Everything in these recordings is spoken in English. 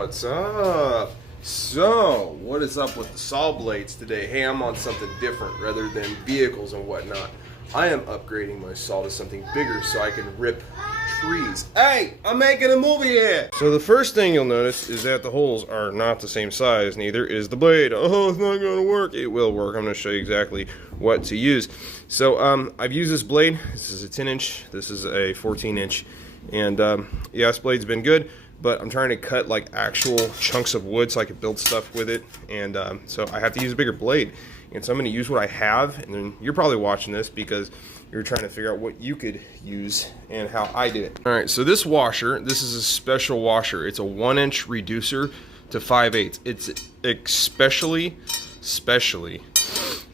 What's up? So, what is up with the saw blades today? Hey, I'm on something different rather than vehicles and whatnot. I am upgrading my saw to something bigger so I can rip trees. Hey, I'm making a movie here! So the first thing you'll notice is that the holes are not the same size, neither is the blade. Oh, it's not gonna work. It will work. I'm gonna show you exactly what to use. So, I've used this blade. This is a 10-inch, this is a 14-inch. And yeah, this blade's been good, but I'm trying to cut like actual chunks of wood so I can build stuff with it. And so I have to use a bigger blade. And so I'm going to use what I have, and then you're probably watching this because you're trying to figure out what you could use and how I did it. All right, so this washer, this is a special washer. It's a 1-inch reducer to 5/8. It's specially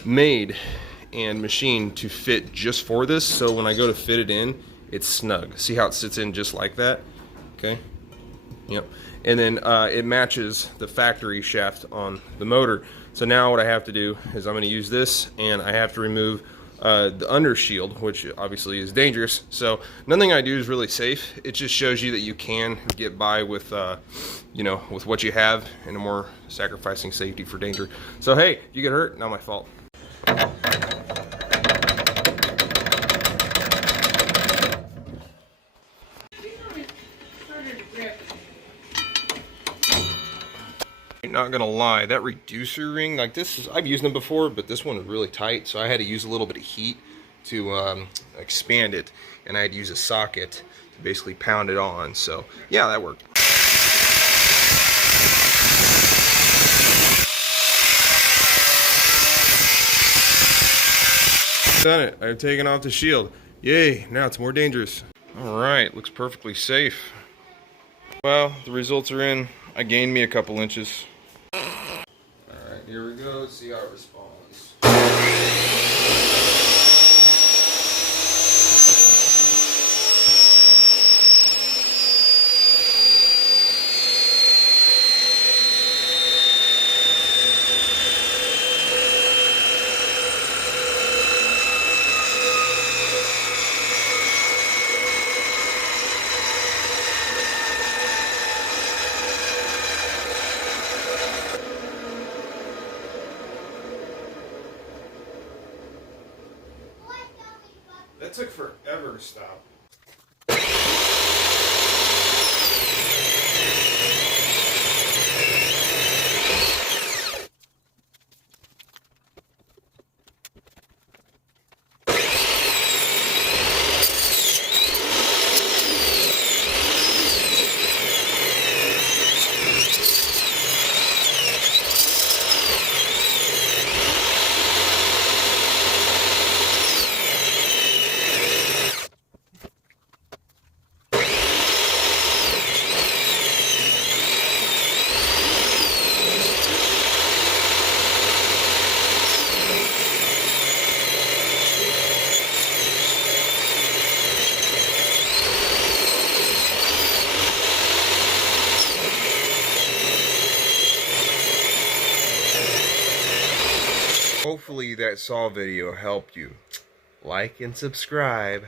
made and machined to fit just for this. So when I go to fit it in, it's snug. See how it sits in just like that? Okay. Yep. And then it matches the factory shaft on the motor. So now what I have to do is I'm going to use this, and I have to remove the under shield, which obviously is dangerous. So nothing I do is really safe. It just shows you that you can get by with, you know, with what you have, and a more sacrificing safety for danger. So hey, if you get hurt, not my fault. Not gonna lie, that reducer ring, like this is, I've used them before, but this one is really tight, so I had to use a little bit of heat to expand it, and I had to use a socket to basically pound it on. So yeah, that worked. Done it. I've taken off the shield. Yay, now it's more dangerous. All right, looks perfectly safe. Well, the results are in. I gained me a couple inches. Here we go, let's see how it responds. That took forever to stop. Hopefully that saw video helped you. Like and subscribe.